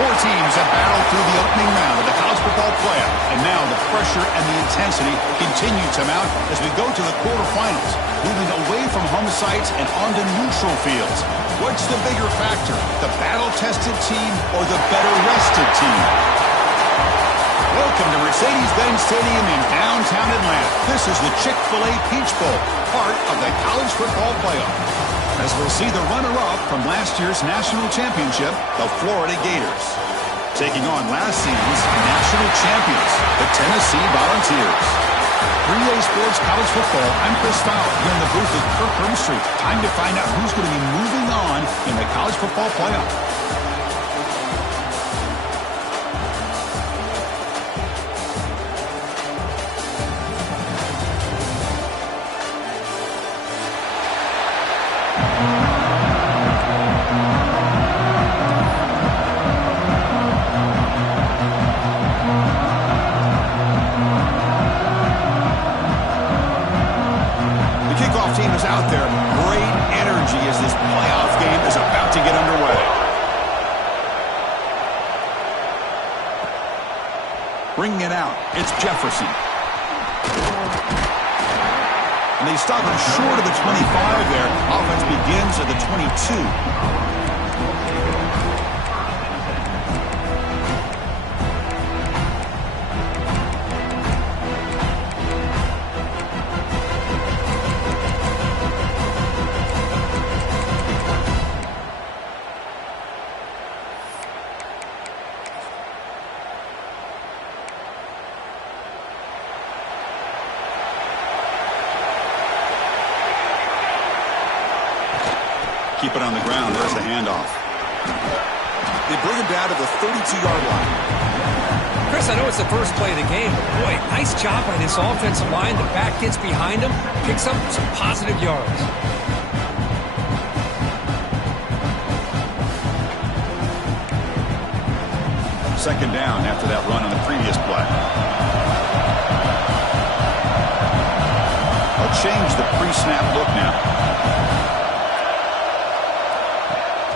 Four teams have battled through the opening round of the college football playoff, and now the pressure and the intensity continue to mount as we go to the quarterfinals, moving away from home sites and onto neutral fields. What's the bigger factor, the battle-tested team or the better-rested team? Welcome to Mercedes-Benz Stadium in downtown Atlanta. This is the Chick-fil-A Peach Bowl, part of the college football playoff, as we'll see the runner-up from last year's national championship, the Florida Gators, taking on last season's national champions, the Tennessee Volunteers. 3A Sports College Football, I'm Chris Fowler, here in the booth with Kirk Street. Time to find out who's going to be moving on in the college football playoff. Team is out there. Great energy as this playoff game is about to get underway. Bringing it out, it's Jefferson. And they stop him short of the 25 there. Offense begins at the 22. Keep it on the ground. There's the handoff. They bring him down to the 32-yard line. Chris, I know it's the first play of the game, but boy, nice job by this offensive line. The back gets behind him, picks up some positive yards. Second down after that run on the previous play. I'll change the pre-snap look now.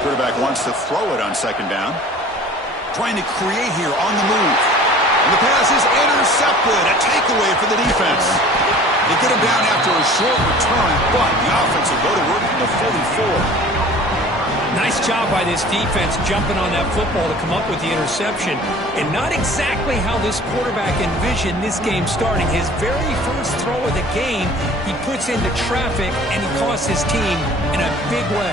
Quarterback wants to throw it on second down. Trying to create here on the move. And the pass is intercepted. A takeaway for the defense. They get him down after a short return, but the offense will go to work from the 44. Nice job by this defense jumping on that football to come up with the interception. And not exactly how this quarterback envisioned this game starting. His very first throw of the game, he puts into traffic, and he costs his team in a big way.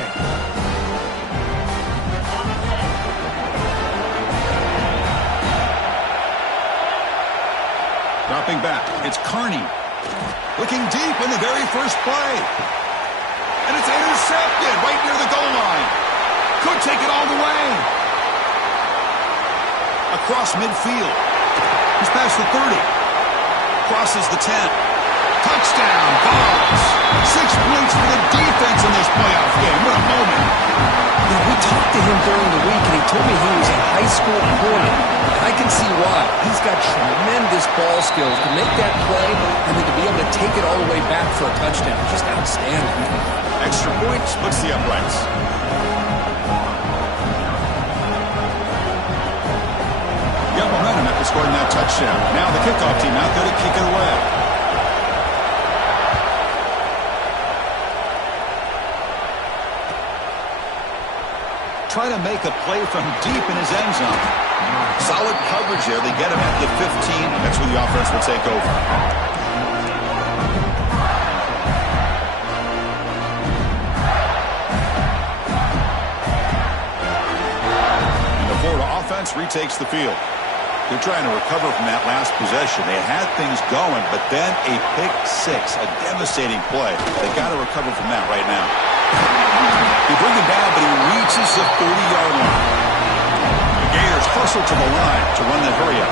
Dropping back, it's Carney. Looking deep in the very first play. And it's intercepted right near the goal line. Could take it all the way. Across midfield. He's past the 30. Crosses the 10. Touchdown, Vols. 6 points for the defense in this playoff game. What a moment. Yeah, we talked to him during the week, and he told me he was a high school corner. I can see why. He's got tremendous ball skills to make that play and then to be able to take it all the way back for a touchdown. Just outstanding. Extra point splits the uprights. Got momentum after scoring that touchdown. Now the kickoff team out there to kick it away. Trying to make a play from deep in his end zone. Solid coverage there. They get him at the 15. That's where the offense will take over. And the Florida offense retakes the field. They're trying to recover from that last possession. They had things going, but then a pick six, a devastating play. They got to recover from that right now. They bring him down, but he reaches the 30-yard line. The Gators hustle to the line to run the hurry-up.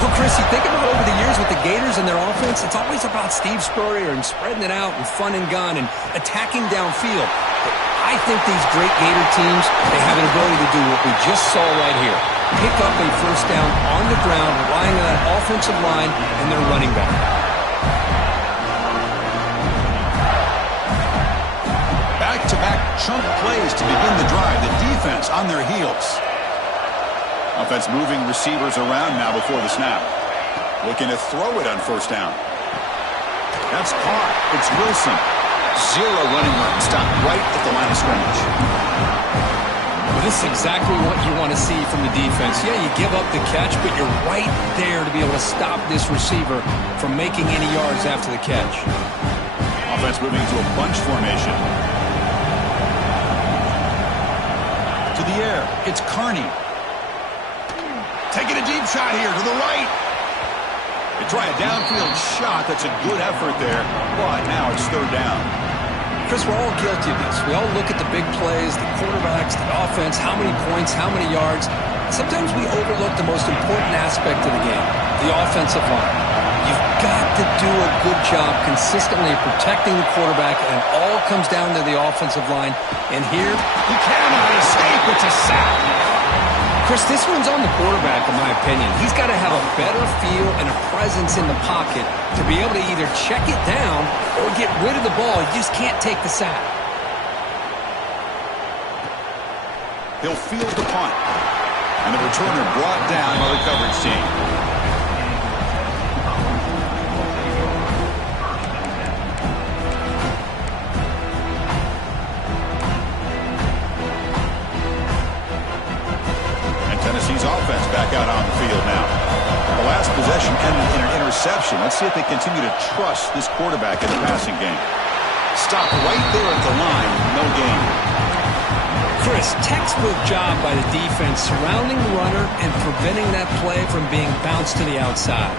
Well, Chris, you think about over the years with the Gators and their offense, it's always about Steve Spurrier and spreading it out and fun and gun and attacking downfield. But I think these great Gator teams, they have an ability to do what we just saw right here. Pick up a first down on the ground, relying on that offensive line and their running back. Back-to-back chunk plays to begin the drive. The defense on their heels. Offense moving receivers around now before the snap. Looking to throw it on first down. That's caught. It's Wilson. Zero running room. Stopped right at the line of scrimmage. Well, this is exactly what you want to see from the defense. Yeah, you give up the catch, but you're right there to be able to stop this receiver from making any yards after the catch. Offense moving to a bunch formation. To the air. It's Carney. Taking a deep shot here to the right. They try a downfield shot. That's a good effort there, but now it's third down. Chris, we're all guilty of this. We all look at the big plays, the quarterbacks, the offense, how many points, how many yards. Sometimes we overlook the most important aspect of the game, the offensive line. You've got to do a good job consistently protecting the quarterback, and it all comes down to the offensive line. And here, he cannot escape. It's a sack. Chris, this one's on the quarterback, in my opinion. He's got to have a better feel and a presence in the pocket to be able to either check it down or get rid of the ball. You just can't take the sack. He'll field the punt. And the returner brought down by the coverage team. Tennessee's offense back out on the field now. The last possession ended in an interception. Let's see if they continue to trust this quarterback in the passing game. Stop right there at the line. No gain. Chris, textbook job by the defense surrounding the runner and preventing that play from being bounced to the outside.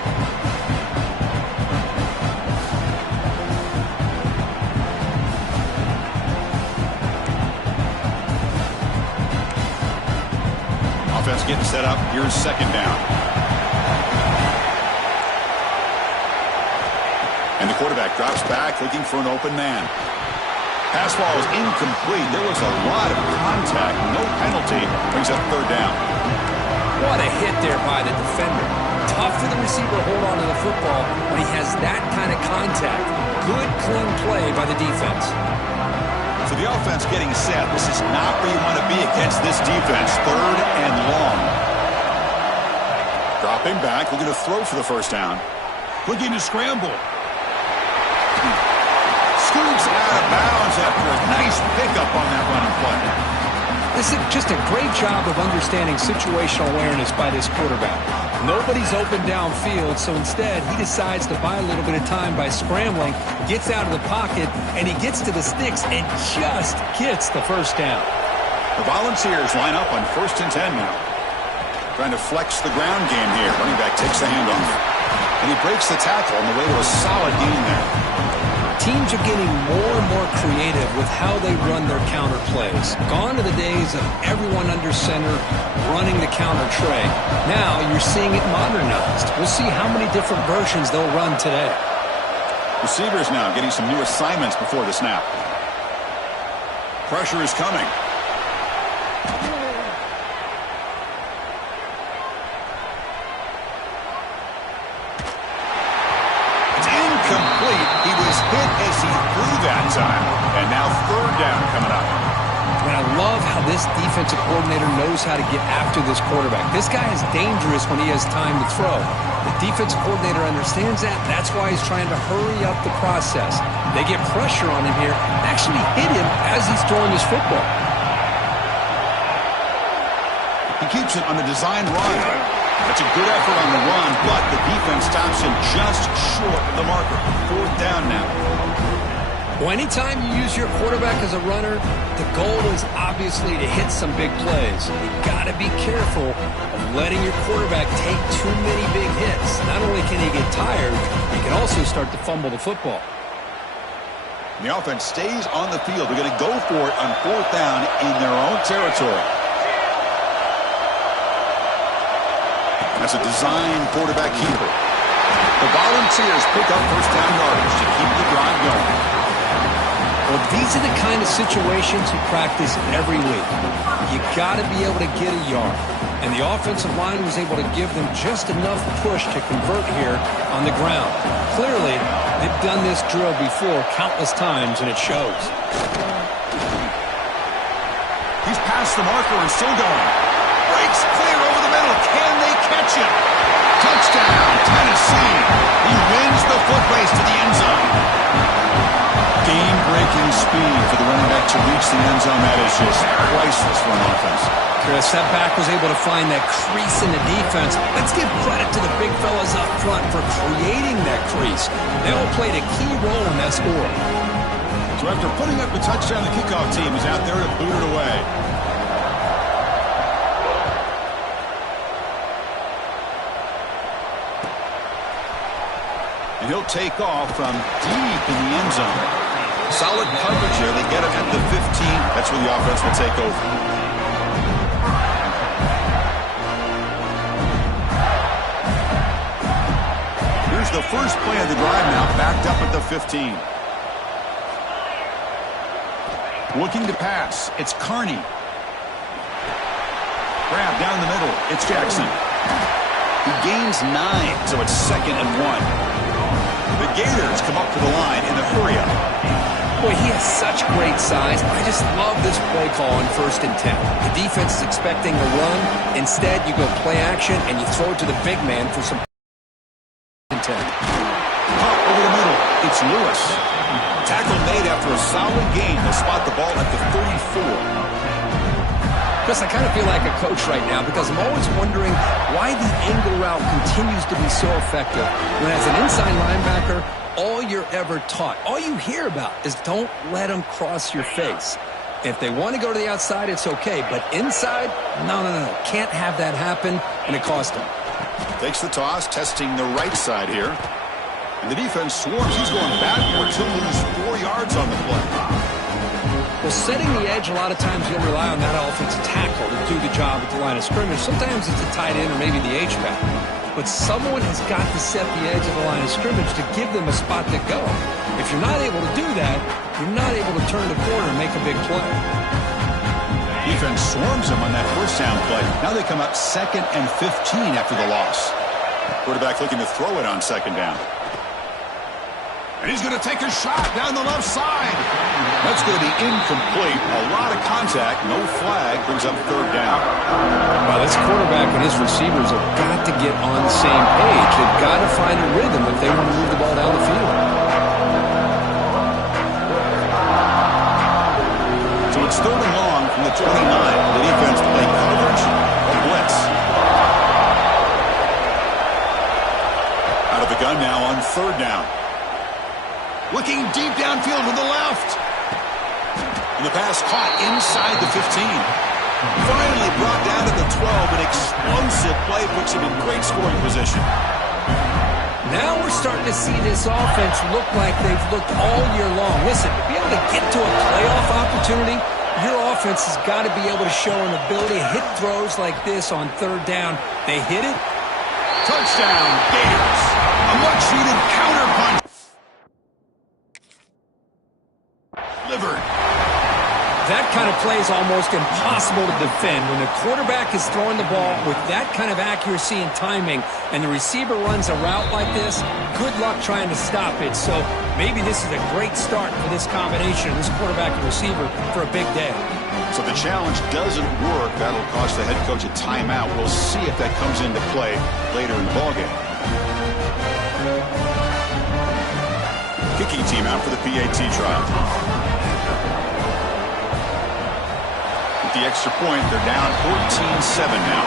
Offense getting set up. Here's second down. And the quarterback drops back looking for an open man. Pass ball is incomplete. There was a lot of contact. No penalty. Brings up third down. What a hit there by the defender. Tough for the receiver to hold on to the football when he has that kind of contact. Good, clean play by the defense. So the offense getting set. This is not where you want to be against this defense. Third and long. Dropping back, looking to throw for the first down. Looking to scramble. Scoops out of bounds after a nice pickup on that running play. This is just a great job of understanding situational awareness by this quarterback. Nobody's open downfield, so instead he decides to buy a little bit of time by scrambling, gets out of the pocket, and he gets to the sticks and just gets the first down. The Volunteers line up on 1st and 10 now. Trying to flex the ground game here. Running back takes the handoff. And he breaks the tackle on the way to a solid gain there. Teams are getting more and more creative with how they run their counter plays. Gone are the days of everyone under center running the counter tray. Now you're seeing it modernized. We'll see how many different versions they'll run today. Receivers now getting some new assignments before the snap. Pressure is coming. Incomplete. He was hit as he threw that time. And now third down coming up. And I love how this defensive coordinator knows how to get after this quarterback. This guy is dangerous when he has time to throw. The defensive coordinator understands that. That's why he's trying to hurry up the process. They get pressure on him here, actually hit him as he's throwing his football. He keeps it on the design run. That's a good effort on the run, but the defense stops him just short of the marker. Fourth down now. Well, anytime you use your quarterback as a runner, the goal is obviously to hit some big plays. You've got to be careful of letting your quarterback take too many big hits. Not only can he get tired, he can also start to fumble the football. The offense stays on the field. They're going to go for it on fourth down in their own territory. That's a design quarterback keeper. The Volunteers pick up first down yardage to keep the drive going. Well, these are the kind of situations you practice every week. You got to be able to get a yard. And the offensive line was able to give them just enough push to convert here on the ground. Clearly, they've done this drill before countless times, and it shows. He's past the marker and still going. Breaks clear over the middle. Gotcha! Touchdown, Tennessee. He wins the foot race to the end zone. Game-breaking speed for the running back to reach the end zone. That is just priceless for an offense. Chris, that back was able to find that crease in the defense. Let's give credit to the big fellas up front for creating that crease. They all played a key role in that score. So after putting up the touchdown, the kickoff team is out there to boot it away. And he'll take off from deep in the end zone. Solid coverage here. They get him at the 15. That's where the offense will take over. Here's the first play of the drive now, backed up at the 15. Looking to pass. It's Carney. Grab down the middle. It's Jackson. He gains 9, so it's 2nd and 1. The Gators come up to the line in the hurry-up. Boy, he has such great size. I just love this play call on 1st and 10. The defense is expecting a run. Instead, you go play action, and you throw it to the big man for some 10. Pop over the middle. It's Lewis. Tackle made after a solid gain. They'll spot the ball at the 34. Chris, I kind of feel like a coach right now because I'm always wondering why the angle route continues to be so effective when as an inside linebacker, all you're ever taught, all you hear about is don't let them cross your face. If they want to go to the outside, it's okay. But inside, no. Can't have that happen, and it cost them. Takes the toss, testing the right side here. And the defense swarms. He's going backwards. He'll lose 4 yards on the play. Well, setting the edge, a lot of times you'll rely on that offensive tackle to do the job at the line of scrimmage. Sometimes it's a tight end or maybe the H-back. But someone has got to set the edge of the line of scrimmage to give them a spot to go. If you're not able to do that, you're not able to turn the corner and make a big play. Defense swarms him on that first down play. Now they come up 2nd and 15 after the loss. Quarterback looking to throw it on 2nd down. And he's going to take a shot down the left side. That's going to be incomplete. A lot of contact. No flag. Brings up 3rd down. Well, this quarterback and his receivers have got to get on the same page. They've got to find a rhythm if they want to move the ball down the field. So it's 3rd and long from the 29. The defense play coverage or blitz. Out of the gun now on 3rd down. Looking deep downfield to the left. And the pass caught inside the 15. Finally brought down to the 12. An explosive play puts him in great scoring position. Now we're starting to see this offense look like they've looked all year long. Listen, to be able to get to a playoff opportunity, your offense has got to be able to show an ability to hit throws like this on 3rd down. They hit it. Touchdown, Gators. A much-needed counter punch. That kind of play is almost impossible to defend when the quarterback is throwing the ball with that kind of accuracy and timing, and the receiver runs a route like this. Good luck trying to stop it. So maybe this is a great start for this combination, this quarterback and receiver, for a big day. So the challenge doesn't work. That'll cost the head coach a timeout. We'll see if that comes into play later in the ballgame. Kicking team out for the PAT trial. The extra point, they're down 14-7 now.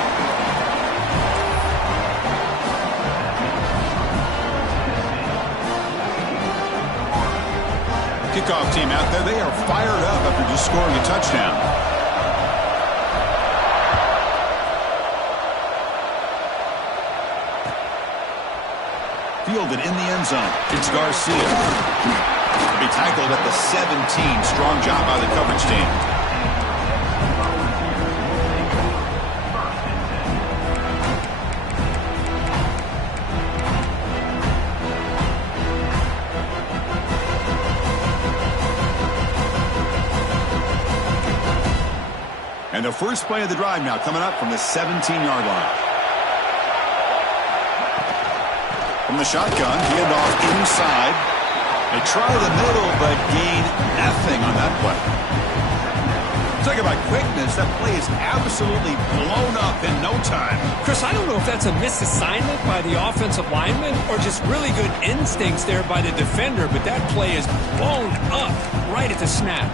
Kickoff team out there, they are fired up after just scoring a touchdown. Fielded in the end zone. It's Garcia. He'll be tackled at the 17. Strong job by the coverage team. And the first play of the drive now coming up from the 17-yard line. From the shotgun, handoff inside. They try the middle, but gain nothing on that play. Talk about quickness. That play is absolutely blown up in no time. Chris, I don't know if that's a misassignment by the offensive lineman or just really good instincts there by the defender, but that play is blown up right at the snap.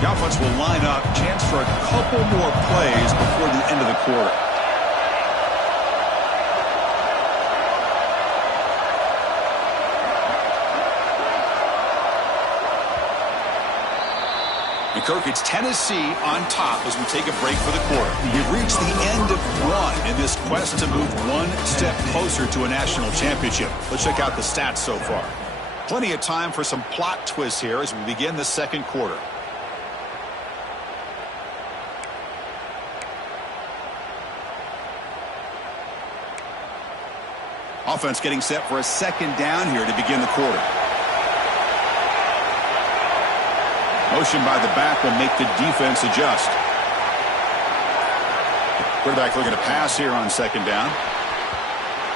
The offense will line up. Chance for a couple more plays before the end of the quarter. Kirk, it's Tennessee on top as we take a break for the quarter. You've reached the end of one in this quest to move one step closer to a national championship. Let's check out the stats so far. Plenty of time for some plot twists here as we begin the second quarter. Offense getting set for a second down here to begin the quarter. Motion by the back will make the defense adjust. Quarterback looking to pass here on second down.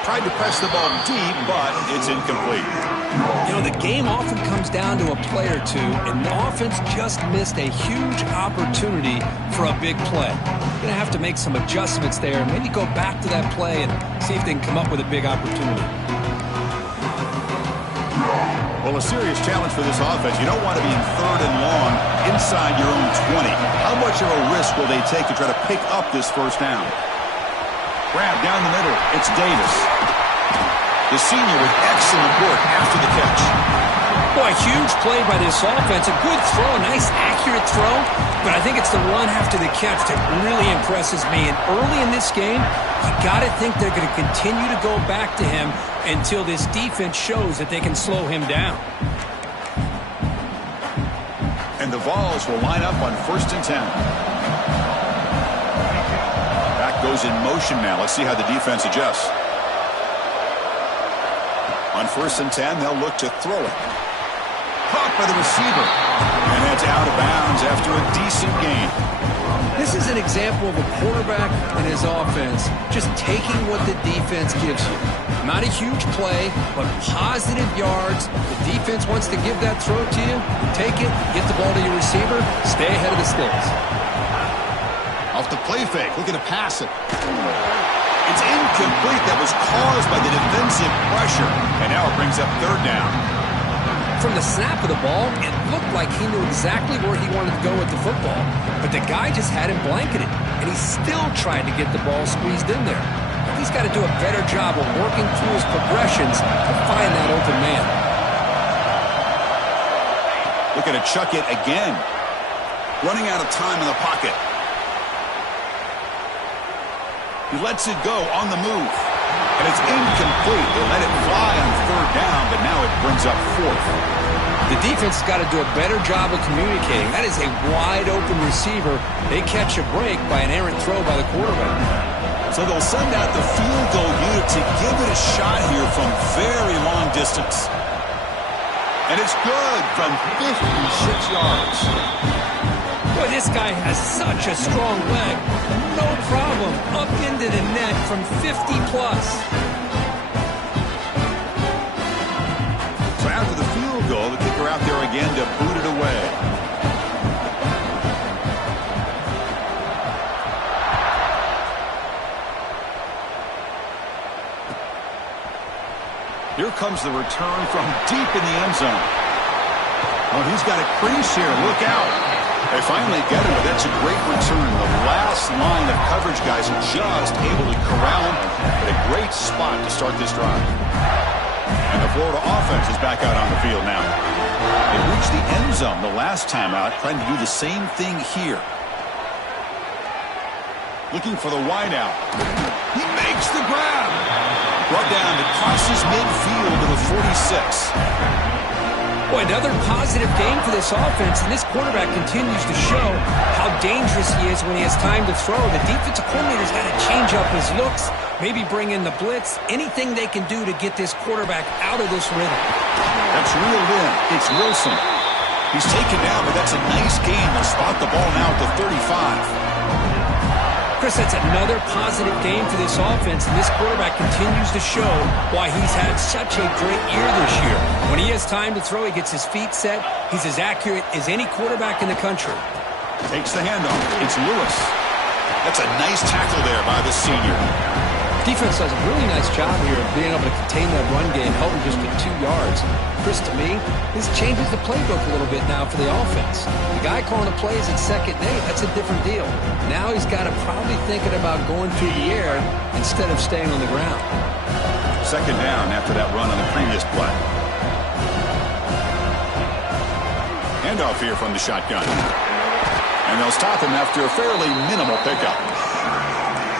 Tried to press the ball deep, but it's incomplete. You know, the game often comes down to a play or two, and the offense just missed a huge opportunity for a big play. Going to have to make some adjustments there, maybe go back to that play and see if they can come up with a big opportunity. Well, a serious challenge for this offense. You don't want to be in third and long inside your own 20. How much of a risk will they take to try to pick up this first down? Grab down the middle. It's Davis. The senior with excellent work after the catch. Boy, huge play by this offense. A good throw, a nice accurate throw. But I think it's the run after the catch that really impresses me. And early in this game, you got to think they're going to continue to go back to him until this defense shows that they can slow him down. And the Vols will line up on 1st and 10. Back goes in motion now. Let's see how the defense adjusts. On 1st and 10, they'll look to throw it. Caught by the receiver. And that's out of bounds after a decent gain. This is an example of a quarterback and his offense just taking what the defense gives you. Not a huge play, but positive yards. The defense wants to give that throw to you. Take it, get the ball to your receiver, stay ahead of the sticks. Off the play fake, looking to pass it. It's incomplete. That was caused by the defensive pressure. And now it brings up third down. From the snap of the ball, it looked like he knew exactly where he wanted to go with the football. But the guy just had him blanketed, and he still tried to get the ball squeezed in there. He's got to do a better job of working through his progressions to find that open man. Looking to chuck it again. Running out of time in the pocket. He lets it go on the move. And it's incomplete. They let it fly on third down, but now it brings up fourth. The defense has got to do a better job of communicating. That is a wide-open receiver. They catch a break by an errant throw by the quarterback. So they'll send out the field goal unit to give it a shot here from very long distance. And it's good from 56 yards. Boy, this guy has such a strong leg. No problem. Up into the net from 50-plus. So after the field goal, the kicker out there again to boot it away. Here comes the return from deep in the end zone. Oh, he's got a crease here. Look out. They finally get him, but that's a great return. The last line of coverage guys are just able to corral him at a great spot to start this drive. And the Florida offense is back out on the field now. They reached the end zone the last time out, trying to do the same thing here. Looking for the wideout. He makes the grab. Brought down, it crosses midfield to the 46. Boy, another positive game for this offense, and this quarterback continues to show how dangerous he is when he has time to throw. The defensive coordinator's got to change up his looks, maybe bring in the blitz, anything they can do to get this quarterback out of this rhythm. That's reeled in. It's Wilson. He's taken down, but that's a nice gain. They'll spot the ball now at the 35. Chris, that's another positive game for this offense, and this quarterback continues to show why he's had such a great year this year. When he has time to throw, he gets his feet set. He's as accurate as any quarterback in the country. Takes the handoff. It's Lewis. That's a nice tackle there by the senior. Defense does a really nice job here of being able to contain that run game, help him just get 2 yards. Chris, to me, this changes the playbook a little bit now for the offense. The guy calling the plays at second day, that's a different deal. Now he's got to probably thinking about going through the air instead of staying on the ground. Second down after that run on the previous play. Handoff here from the shotgun. And they'll stop him after a fairly minimal pickup.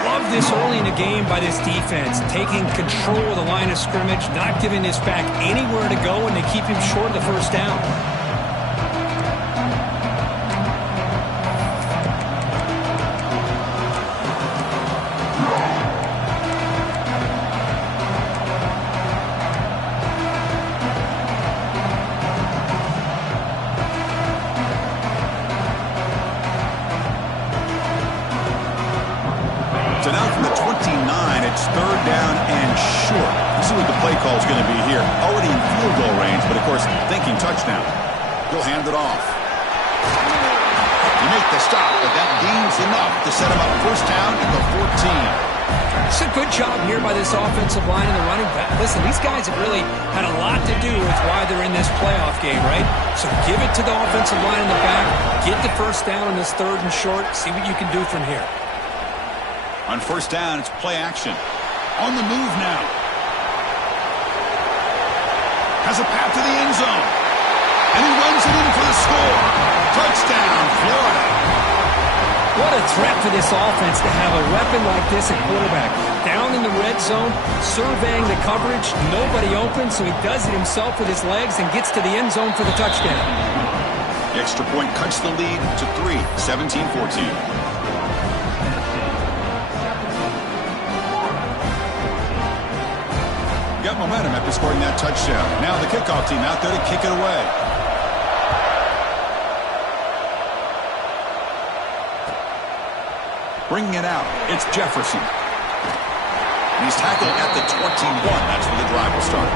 Love this early in the game by this defense, taking control of the line of scrimmage, not giving this back anywhere to go, and they keep him short of the first down. So now from the 29, it's third down and short. This is what the play call is going to be here. Already in field goal range, but of course thinking touchdown. He'll hand it off. You make the stop, but that gains enough to set him up first down at the 14. It's a good job here by this offensive line and the running back. Listen, these guys have really had a lot to do with why they're in this playoff game, right? So give it to the offensive line in the back. Get the first down on this third and short. See what you can do from here. On first down, it's play action. On the move now. Has a path to the end zone. And he runs it in for the score. Touchdown, Florida. What a threat for this offense to have a weapon like this at quarterback. Down in the red zone, surveying the coverage, nobody open, so he does it himself with his legs and gets to the end zone for the touchdown. The extra point cuts the lead to 3, 17-14. Got momentum after scoring that touchdown. Now the kickoff team out there to kick it away. Bringing it out, it's Jefferson. He's tackled at the 21. That's where the drive will start.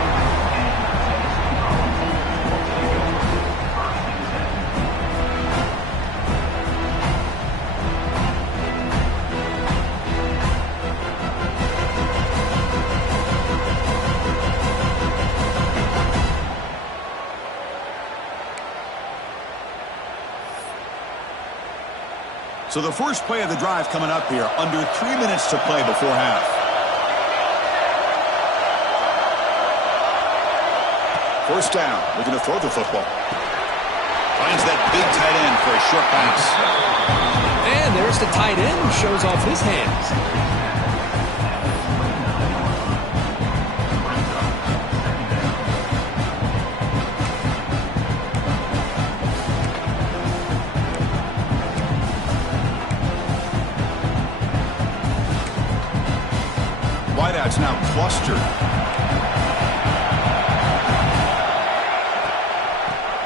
So the first play of the drive coming up here, under 3 minutes to play before half. First down, looking to throw the football. Finds that big tight end for a short pass. And there's the tight end who shows off his hands. Wideouts now clustered.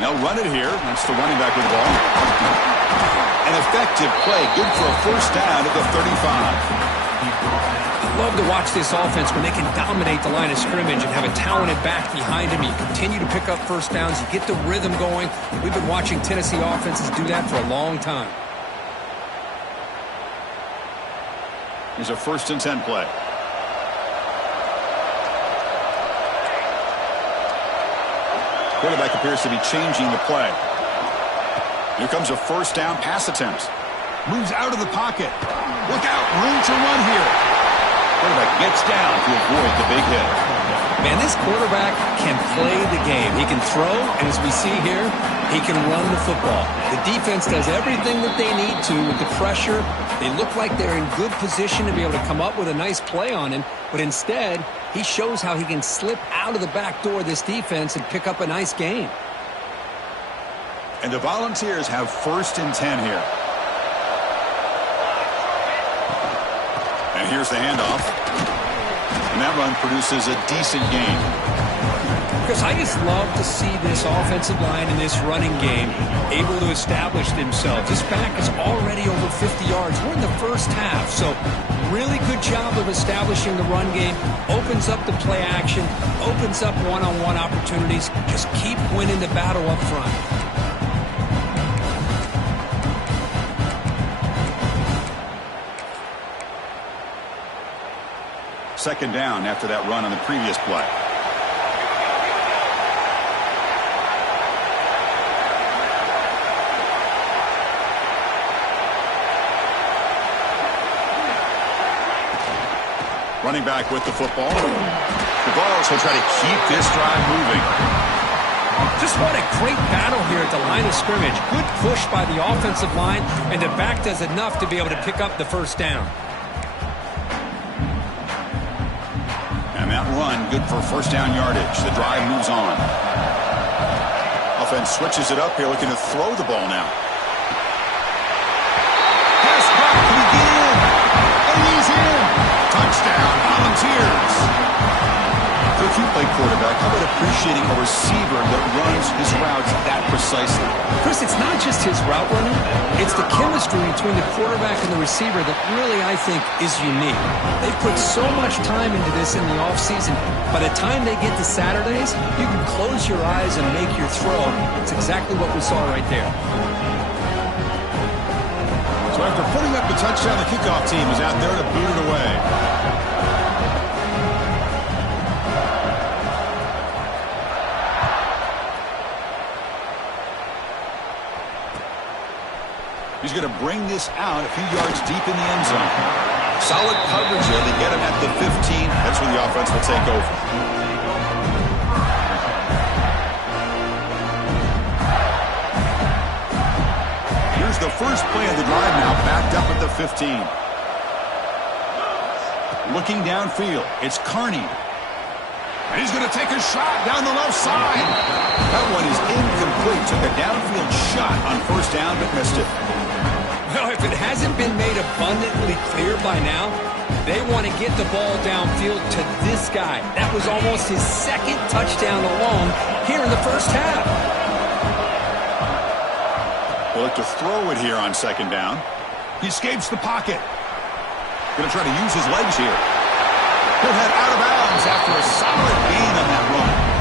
They'll run it here. That's the running back with the ball. An effective play. Good for a first down at the 35. Love to watch this offense when they can dominate the line of scrimmage and have a talented back behind him. You continue to pick up first downs. You get the rhythm going. We've been watching Tennessee offenses do that for a long time. Here's a 1st and 10 play. Quarterback appears to be changing the play. Here comes a first down pass attempt. Moves out of the pocket. Look out, room to run here. Quarterback gets down to avoid the big hit. Man, this quarterback can play the game. He can throw, and as we see here, he can run the football. The defense does everything that they need to with the pressure. They look like they're in good position to be able to come up with a nice play on him, but instead, he shows how he can slip out of the back door of this defense and pick up a nice gain. And the Volunteers have 1st and 10 here. And here's the handoff. And that run produces a decent gain. Chris, I just love to see this offensive line and this running game able to establish themselves. This back is already over 50 yards. We're in the first half, so really good job of establishing the run game. Opens up the play action, opens up one-on-one opportunities. Just keep winning the battle up front. Second down after that run on the previous play. Running back with the football. The Vols will try to keep this drive moving. Just what a great battle here at the line of scrimmage. Good push by the offensive line, and the back does enough to be able to pick up the first down. And that run, good for first down yardage. The drive moves on. Offense switches it up here, looking to throw the ball now. Pass back, can he get in? And he's in. Touchdown, Volunteers. So if you play quarterback, how about appreciating a receiver that runs his routes that precisely? Chris, it's not just his route running. It's the chemistry between the quarterback and the receiver that really, I think, is unique. They put so much time into this in the offseason. By the time they get to Saturdays, you can close your eyes and make your throw. It's exactly what we saw right there. So after putting up the touchdown, the kickoff team is out there to boot it away. He's going to bring this out a few yards deep in the end zone. Solid coverage there. They get him at the 15. That's where the offense will take over. Here's the first play of the drive now, backed up at the 15. Looking downfield, it's Carney. And he's going to take a shot down the left side. That one is incomplete. Took a downfield shot on first down, but missed it. Well, if it hasn't been made abundantly clear by now, they want to get the ball downfield to this guy. That was almost his second touchdown alone here in the first half. They'll look to throw it here on second down. He escapes the pocket. Going to try to use his legs here. He'll head out of bounds after a solid gain on that run.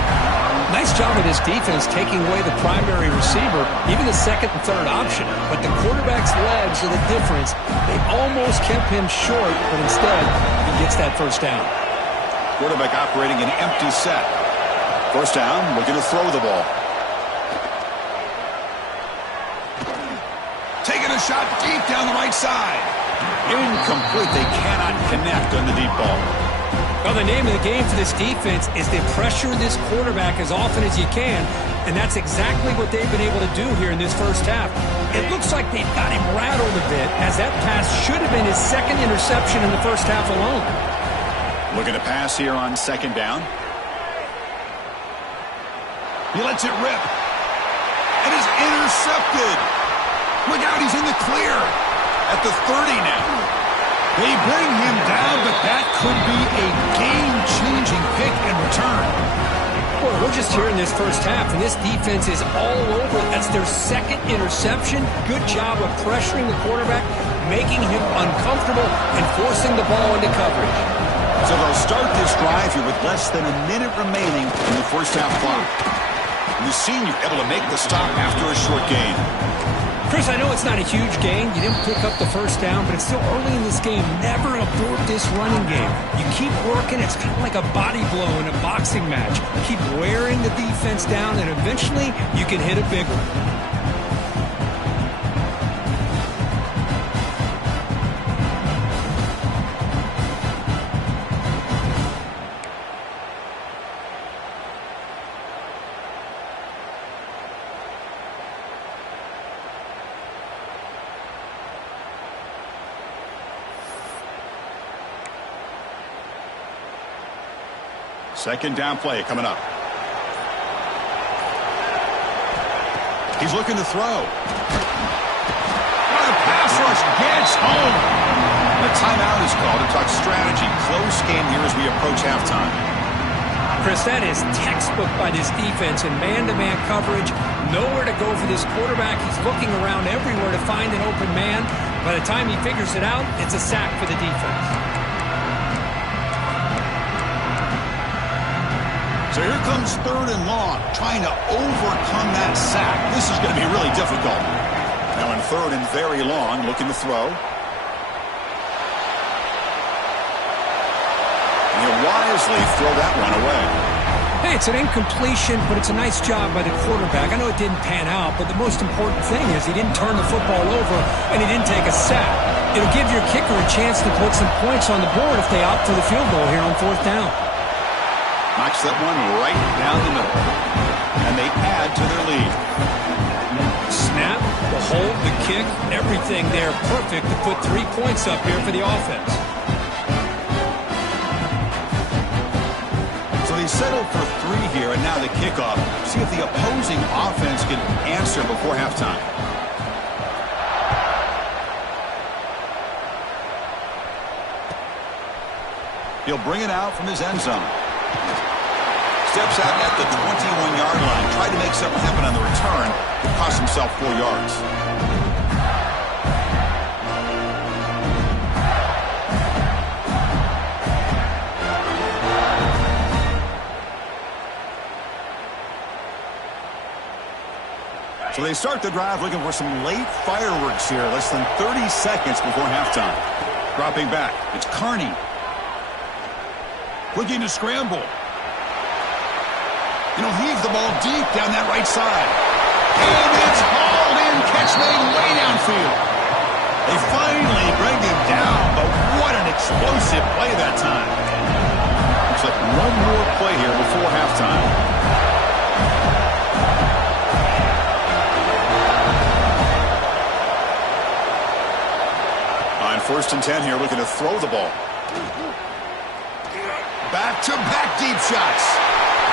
Nice job of this defense taking away the primary receiver, even the second and third option. But the quarterback's legs are the difference. They almost kept him short, but instead, he gets that first down. Quarterback operating an empty set. First down, looking to throw the ball. Taking a shot deep down the right side. Incomplete. They cannot connect on the deep ball. Well, the name of the game for this defense is to pressure this quarterback as often as you can, and that's exactly what they've been able to do here in this first half. It looks like they've got him rattled a bit, as that pass should have been his second interception in the first half alone. Looking to pass here on second down. He lets it rip. And is intercepted. Look out, he's in the clear. At the 30 now. They bring him down, but that could be a game-changing pick and return. Well, we're just here in this first half, and this defense is all over. That's their second interception. Good job of pressuring the quarterback, making him uncomfortable, and forcing the ball into coverage. So they'll start this drive here with less than a minute remaining in the first half clock. And the senior able to make the stop after a short gain. Chris, I know it's not a huge gain. You didn't pick up the first down, but it's still early in this game. Never abort this running game. You keep working. It's kind of like a body blow in a boxing match. Keep wearing the defense down, and eventually you can hit a big one. Second down play coming up. He's looking to throw. The pass rush gets home. The timeout is called to talk strategy. Close game here as we approach halftime. Chris, that is textbook by this defense in man-to-man coverage. Nowhere to go for this quarterback. He's looking around everywhere to find an open man. By the time he figures it out, it's a sack for the defense. So here comes 3rd and long, trying to overcome that sack. This is going to be really difficult. Now in 3rd and very long, looking to throw. He'll wisely throw that one away. Hey, it's an incompletion, but it's a nice job by the quarterback. I know it didn't pan out, but the most important thing is he didn't turn the football over and he didn't take a sack. It'll give your kicker a chance to put some points on the board if they opt for the field goal here on 4th down. Knocks that one right down the middle. And they add to their lead. Snap, the hold, the kick, everything there perfect to put 3 points up here for the offense. So they settled for 3 here, and now the kickoff. See if the opposing offense can answer before halftime. He'll bring it out from his end zone. Steps out at the 21-yard line. Tried to make something happen on the return. Cost himself 4 yards. So they start the drive looking for some late fireworks here. Less than 30 seconds before halftime. Dropping back. It's Carney. Looking to scramble. Heave the ball deep down that right side. And it's hauled in. Catch made way downfield. They finally bring him down, but what an explosive play that time. Looks like one more play here before halftime. On 1st and 10 here, looking to throw the ball. Back-to-back deep shots.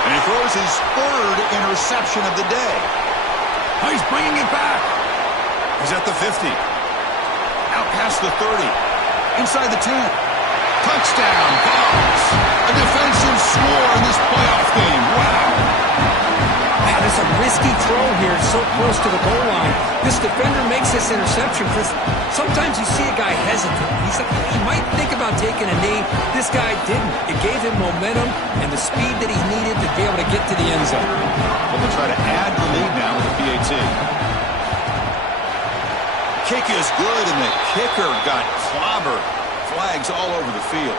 And he throws his 3rd interception of the day. Now he's bringing it back. He's at the 50. Out past the 30. Inside the 10. Touchdown, Dogs. A defensive score in this playoff game. Wow. Man, it's a risky throw here, so close to the goal line. This defender makes this interception, Chris. Sometimes you see a guy hesitant. He might think about taking a knee. This guy didn't. It gave him momentum and the speed that he needed to be able to get to the end zone. Well, they'll try to add the lead now with the PAT. Kick is good, and the kicker got clobbered. Flags all over the field.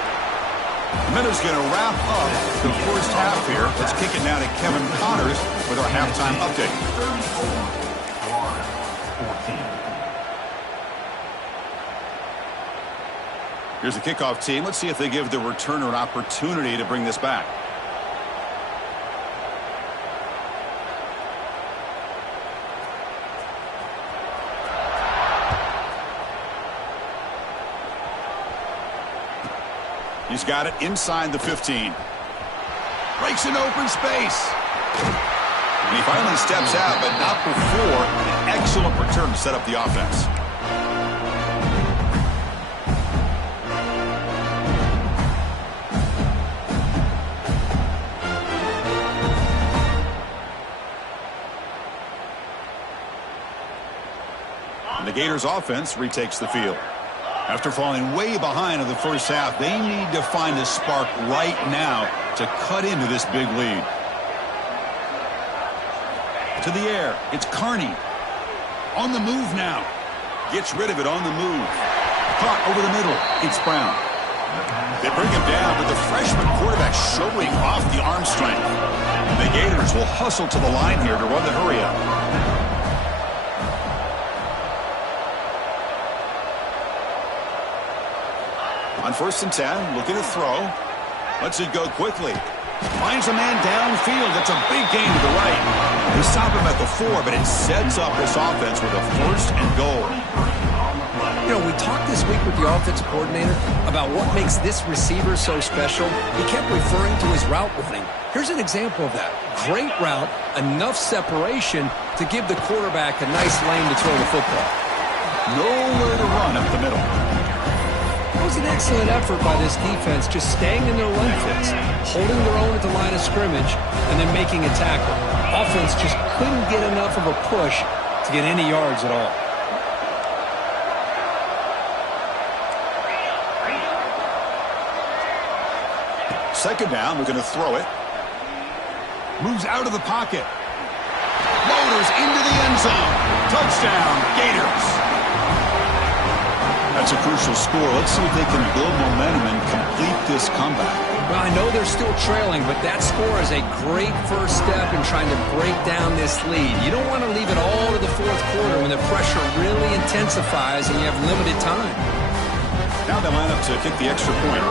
The Minnows going to wrap up the first half here. Let's kick it now to Kevin Connors with our halftime update. 34-14. Here's the kickoff team. Let's see if they give the returner an opportunity to bring this back. He's got it inside the 15. Breaks an open space. And he finally steps out, but not before an excellent return to set up the offense. And the Gators offense retakes the field. After falling way behind in the first half, they need to find a spark right now to cut into this big lead. To the air, it's Carney. On the move now. Gets rid of it on the move. Caught over the middle. It's Brown. They bring him down with the freshman quarterback showing off the arm strength. The Gators will hustle to the line here to run the hurry up. On 1st and 10, looking to throw. Lets it go quickly. Finds a man downfield. It's a big gain to the right. They stop him at the 4, but it sets up this offense with a 1st and goal. We talked this week with the offensive coordinator about what makes this receiver so special. He kept referring to his route running. Here's an example of that. Great route, enough separation to give the quarterback a nice lane to throw the football. Nowhere to run up the middle. That was an excellent effort by this defense, just staying in their run fits, holding their own at the line of scrimmage, and then making a tackle. Offense just couldn't get enough of a push to get any yards at all. Second down, we're going to throw it. Moves out of the pocket. Motors into the end zone. Touchdown, Gators. That's a crucial score. Let's see if they can build momentum and complete this comeback. Well, I know they're still trailing, but that score is a great first step in trying to break down this lead. You don't want to leave it all to the fourth quarter when the pressure really intensifies and you have limited time. Now they line up to kick the extra point.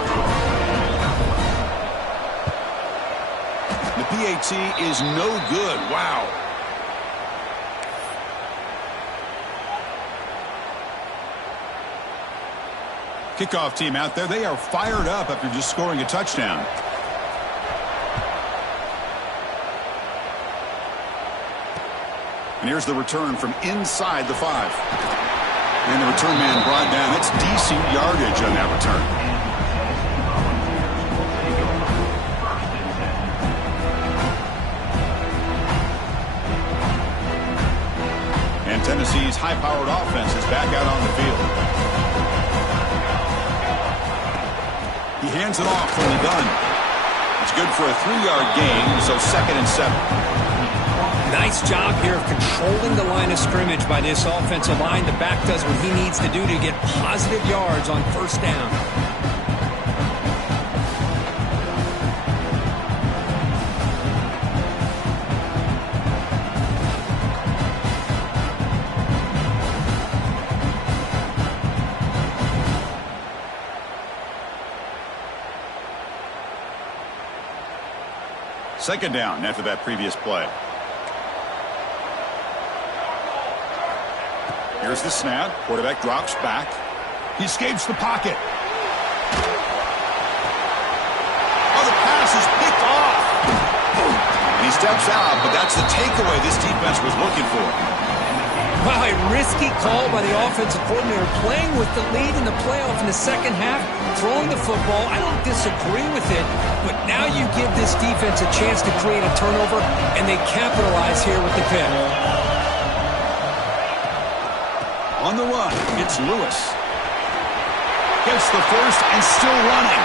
The PAT is no good. Wow. Kickoff team out there. They are fired up after just scoring a touchdown. And here's the return from inside the 5. And the return man brought down. It's decent yardage on that return. And Tennessee's high-powered offense is back out on the field. He hands it off from the gun. It's good for a 3-yard gain, so 2nd and 7. Nice job here of controlling the line of scrimmage by this offensive line. The back does what he needs to do to get positive yards on first down. Second down after that previous play. Here's the snap. Quarterback drops back. He escapes the pocket. Oh, the pass is picked off. And he steps out, but that's the takeaway this defense was looking for. Wow, a risky call by the offensive coordinator, playing with the lead in the playoff in the second half, throwing the football. I don't disagree with it, but now you give this defense a chance to create a turnover, and they capitalize here with the pick. On the run, it's Lewis. Gets the first and still running.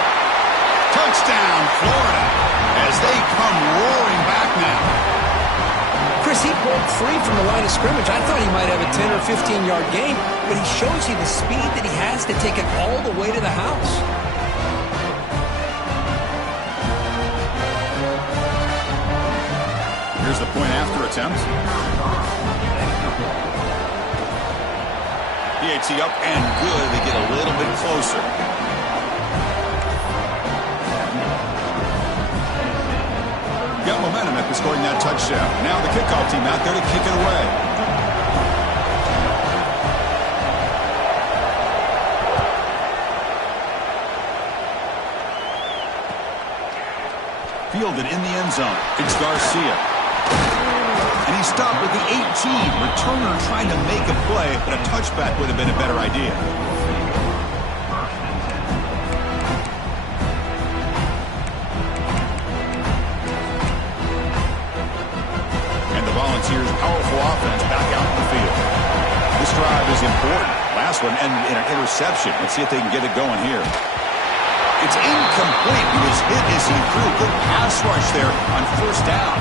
Touchdown, Florida, as they come roaring back now. Chris, he broke free from the line of scrimmage. I thought he might have a 10 or 15-yard gain, but he shows you the speed that he has to take it all the way to the house. Here's the point after attempt. PAT up and good. They get a little bit closer. Got momentum after scoring that touchdown. Now the kickoff team out there to kick it away. Fielded in the end zone. It's Garcia. And he stopped with the 18. Returner trying to make a play, but a touchback would have been a better idea. Volunteers' powerful offense back out in the field. This drive is important. Last one ended in an interception. Let's see if they can get it going here. It's incomplete. He was hit as he threw. Good pass rush there on first down.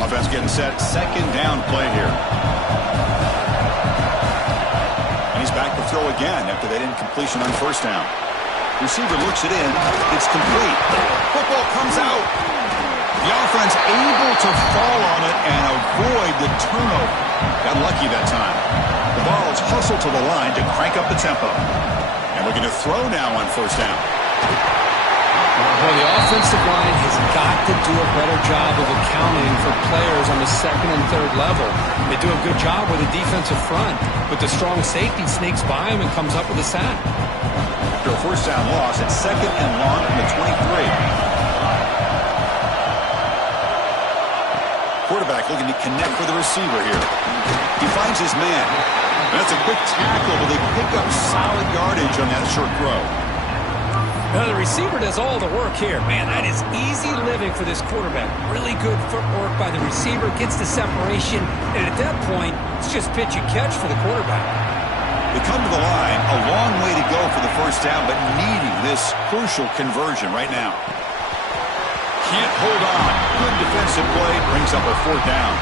Offense getting set. Second down play here. Back to throw again after that incompletion on first down. Receiver looks it in. It's complete. Football comes out. The offense able to fall on it and avoid the turnover. Got lucky that time. The ball is hustled to the line to crank up the tempo. And we're going to throw now on first down. Well, the offensive line has got to do a better job of accounting for players on the second and third level. They do a good job with the defensive front, but the strong safety sneaks by him and comes up with a sack. After a first down loss, it's second and long from the 23. quarterback looking to connect with the receiver here. He finds his man. That's a quick tackle, but they pick up solid yardage on that short throw. Now the receiver does all the work here. Man, that is easy living for this quarterback. Really good footwork by the receiver, gets the separation, and at that point, it's just pitch and catch for the quarterback. They come to the line, a long way to go for the first down, but needing this crucial conversion right now. Can't hold on. Good defensive play, brings up a fourth down.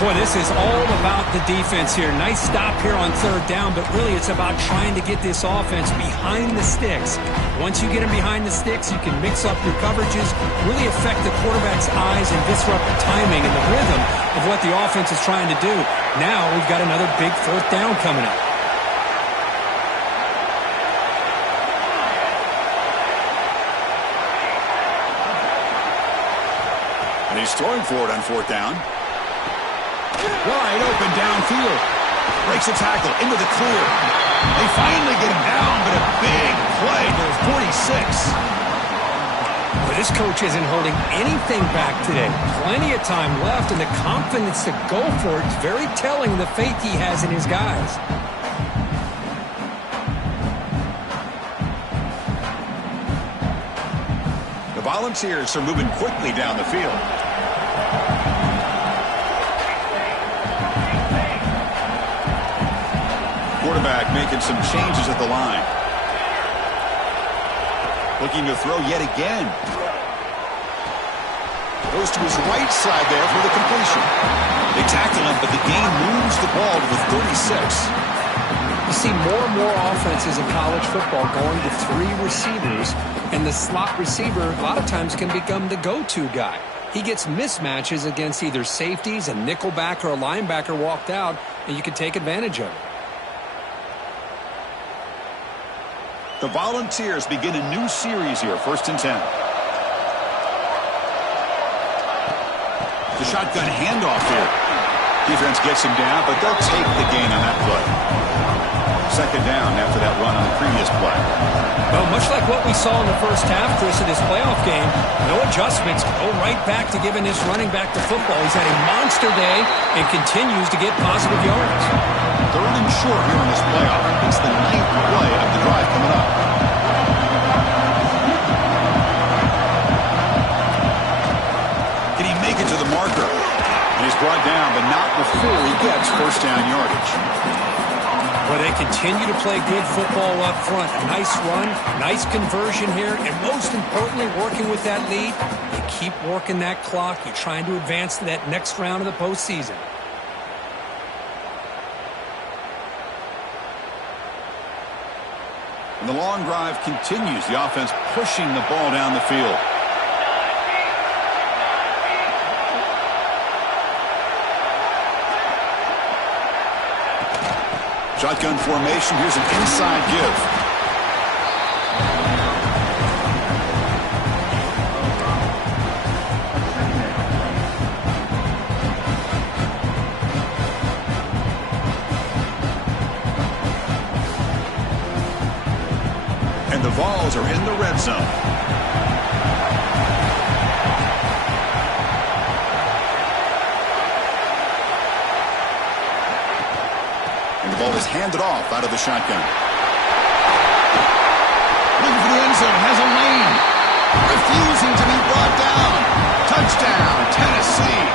Boy, this is all about the defense here. Nice stop here on third down, but really it's about trying to get this offense behind the sticks. Once you get them behind the sticks, you can mix up your coverages, really affect the quarterback's eyes and disrupt the timing and the rhythm of what the offense is trying to do. Now we've got another big fourth down coming up. And he's throwing for it on fourth down. Wide open downfield. Breaks a tackle into the clear. They finally get him down, but a big play to the 46. But this coach isn't holding anything back today. Plenty of time left, and the confidence to go for it is very telling the faith he has in his guys. The Volunteers are moving quickly down the field. Quarterback making some changes at the line. Looking to throw yet again. Goes to his right side there for the completion. They tackle him, but the gain moves the ball to the 36. You see more and more offenses in college football going to three receivers, and the slot receiver a lot of times can become the go-to guy. He gets mismatches against either safeties, a nickelback, or a linebacker walked out, and you can take advantage of it. The Volunteers begin a new series here, 1st and 10. The shotgun handoff here. Defense gets him down, but they'll take the gain on that play. 2nd down after that run on the previous play. Well, much like what we saw in the first half, Chris, of this playoff game, no adjustments. Go right back to giving this running back the football. He's had a monster day and continues to get positive yards. 3rd and short here in this playoff. It's the 9th play of the drive coming up. Can he make it to the marker? And he's brought down, but not before he gets first down yardage. Well, they continue to play good football up front. A nice run, nice conversion here, and most importantly, working with that lead, you keep working that clock. You're trying to advance to that next round of the postseason. And the long drive continues. The offense pushing the ball down the field. Shotgun formation. Here's an inside give. And the Vols are in the red zone. And the ball is handed off out of the shotgun. Looking for the end zone, has a lane. Refusing to be brought down. Touchdown, Tennessee.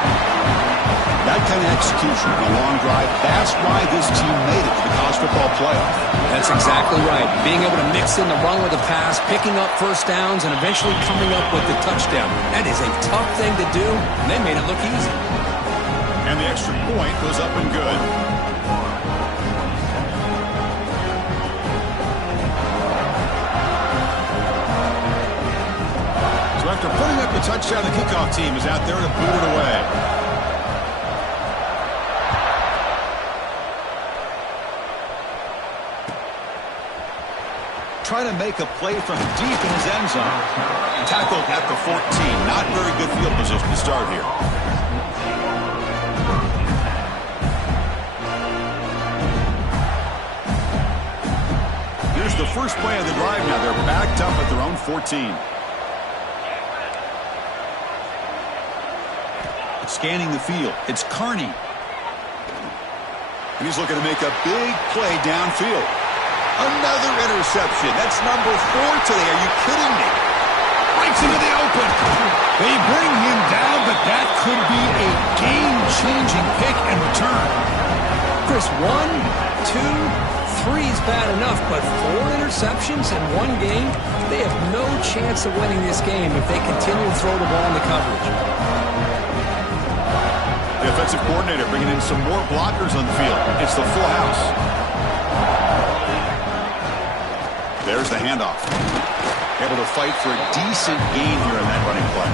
That kind of execution on a long drive, that's why this team made it to the college football playoff. That's exactly right. Being able to mix in the run with the pass, picking up first downs, and eventually coming up with the touchdown. That is a tough thing to do, and they made it look easy. And the extra point goes up and good. So after putting up the touchdown, the kickoff team is out there to boot it away. Trying to make a play from deep in his end zone. Tackled at the 14. Not very good field position to start here. Here's the first play of the drive now. They're backed up at their own 14. Scanning the field, it's Carney. And he's looking to make a big play downfield. Another interception. That's number 4 today. Are you kidding me? Breaks into the open. They bring him down, but that could be a game-changing pick and return. Chris, 1, 2, 3 is bad enough, but 4 interceptions in one game, they have no chance of winning this game if they continue to throw the ball in the coverage. The offensive coordinator bringing in some more blockers on the field. It's the full house. There's the handoff. Able to fight for a decent gain here in that running play.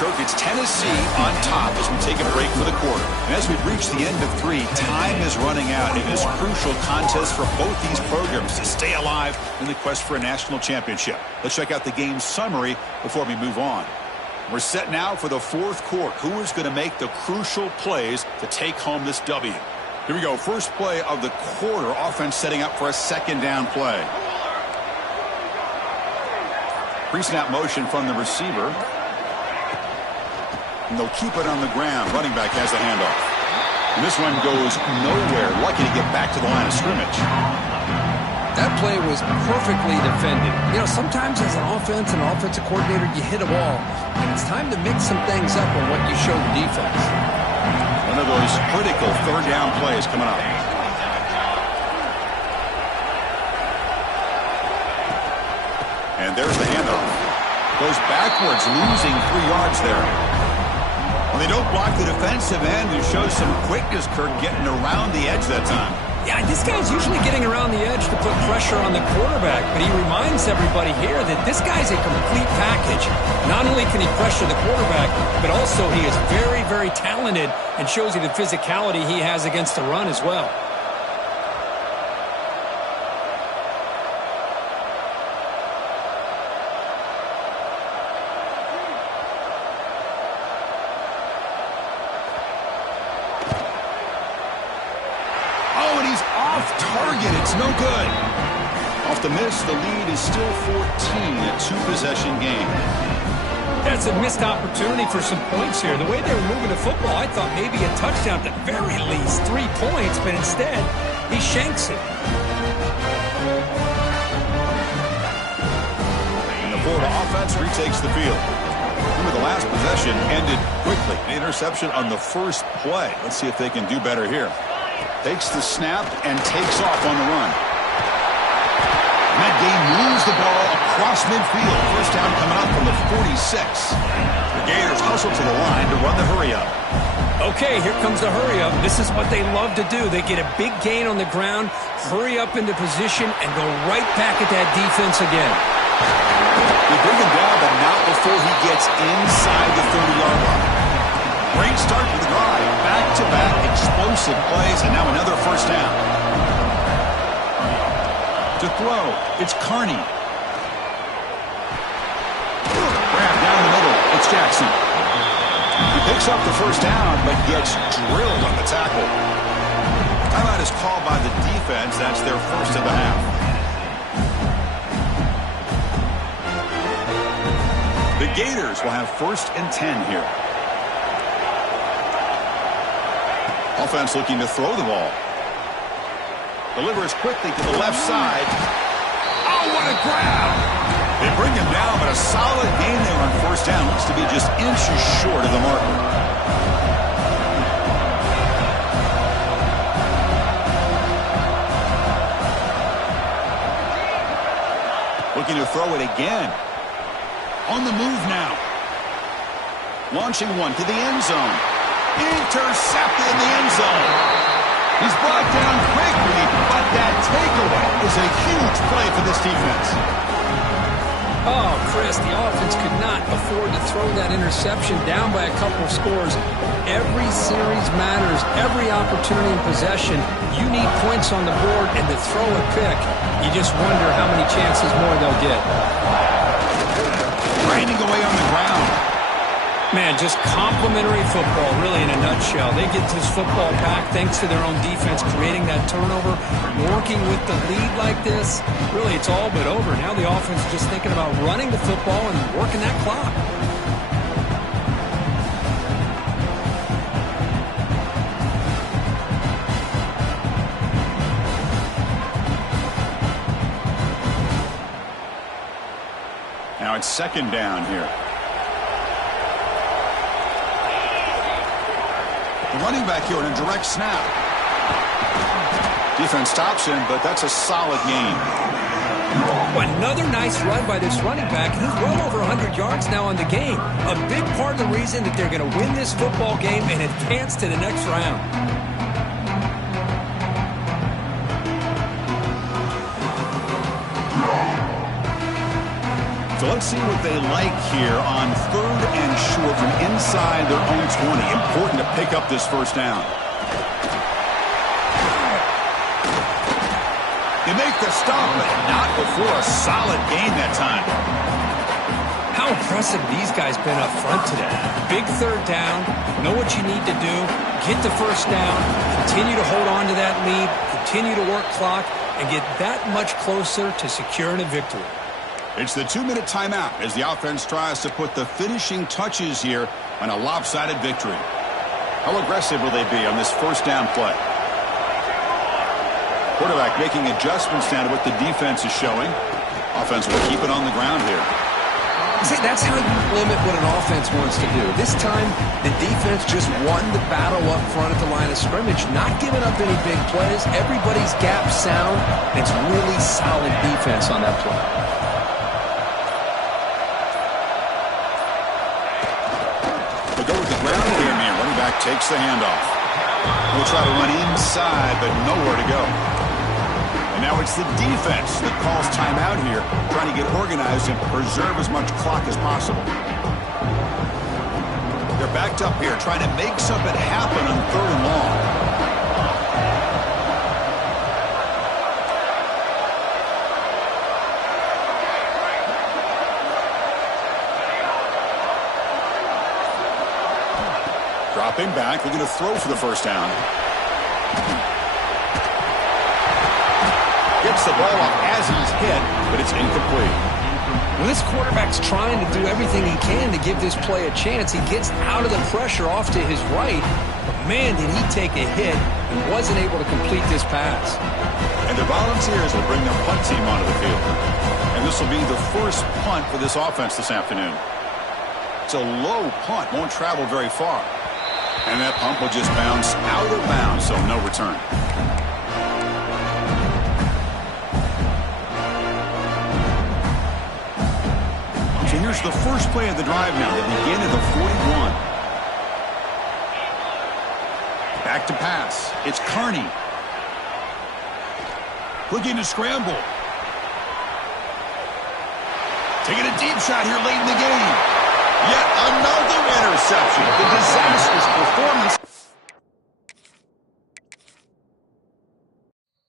Kirk, it's Tennessee on top as we take a break for the quarter. And as we've reached the end of 3, time is running out in this crucial contest for both these programs to stay alive in the quest for a national championship. Let's check out the game summary before we move on. We're set now for the 4th quarter. Who is going to make the crucial plays to take home this W? Here we go. First play of the quarter. Offense setting up for a 2nd down play. Pre-snap motion from the receiver. And they'll keep it on the ground. Running back has the handoff. And this one goes nowhere. Lucky to get back to the line of scrimmage. That play was perfectly defended. You know, sometimes as an offensive coordinator, you hit a ball, and it's time to mix some things up on what you show the defense. One of those critical 3rd down plays coming up. And there's the handoff. Goes backwards, losing 3 yards there. Well, they don't block the defensive end. It shows some quickness, Kirk, getting around the edge that time. Yeah, this guy's usually getting around the edge to put pressure on the quarterback, but he reminds everybody here that this guy's a complete package. Not only can he pressure the quarterback, but also he is very, very talented and shows you the physicality he has against the run as well. Target, it's no good. Off the miss, the lead is still 14, a 2-possession game. That's a missed opportunity for some points here. The way they were moving the football, I thought maybe a touchdown, at the very least 3 points, but instead, he shanks it. And the Florida offense retakes the field. Remember, the last possession ended quickly. An interception on the first play. Let's see if they can do better here. Takes the snap and takes off on the run. That game moves the ball across midfield. First down coming up from the 46. The Gators hustle to the line to run the hurry-up. Okay, here comes the hurry-up. This is what they love to do. They get a big gain on the ground, hurry up into position, and go right back at that defense again. They bring him down, but not before he gets inside the 30-yard line. Great start to the drive. Back-to-back explosive plays, and now another first down. To throw, it's Carney. Grab down the middle, it's Jackson. He picks up the first down, but gets drilled on the tackle. Timeout is called by the defense. That's their first of the half. The Gators will have 1st and 10 here. Offense looking to throw the ball. Delivers quickly to the left side. Oh, what a grab! They bring him down, but a solid gain there on first down. Looks to be just inches short of the marker. Looking to throw it again. On the move now. Launching one to the end zone. Intercepted in the end zone. He's brought down quickly, but that takeaway is a huge play for this defense. Oh, Chris, the offense could not afford to throw that interception down by a couple of scores. Every series matters. Every opportunity in possession, you need points on the board, and to throw a pick, you just wonder how many chances more they'll get. Grinding away on the ground. Man, just complimentary football, really, in a nutshell. They get this football back thanks to their own defense, creating that turnover, working with the lead like this. Really, it's all but over. Now the offense is just thinking about running the football and working that clock. Now it's second down here. The running back here in a direct snap. Defense stops him, but that's a solid gain. Another nice run by this running back. He's well over 100 yards now on the game. A big part of the reason that they're going to win this football game and advance to the next round. So let's see what they like here on 3rd and short from inside their own 20. Important to pick up this first down. You make the stop, but not before a solid gain that time. How impressive these guys been up front today. Big 3rd down, know what you need to do, get the first down, continue to hold on to that lead, continue to work clock, and get that much closer to securing a victory. It's the 2-minute timeout as the offense tries to put the finishing touches here on a lopsided victory. How aggressive will they be on this first down play? Quarterback making adjustments now to what the defense is showing. Offense will keep it on the ground here. See, that's how you limit what an offense wants to do. This time, the defense just won the battle up front at the line of scrimmage, not giving up any big plays. Everybody's gap sound. It's really solid defense on that play. Takes the handoff. We'll try to run inside, but nowhere to go. And now it's the defense that calls timeout here, trying to get organized and preserve as much clock as possible. They're backed up here, trying to make something happen on 3rd and long. Dropping back, looking to throw for the first down. Gets the ball off as he's hit, but it's incomplete. Well, this quarterback's trying to do everything he can to give this play a chance. He gets out of the pressure off to his right, but man, did he take a hit and wasn't able to complete this pass. And the Volunteers will bring their punt team onto the field. And this will be the first punt for this offense this afternoon. It's a low punt, won't travel very far. And that pump will just bounce out of bounds, so no return. So here's the first play of the drive now. They begin at the 41. Back to pass. It's Kearney. Looking to scramble. Taking a deep shot here late in the game. Yet another interception. The disastrous performance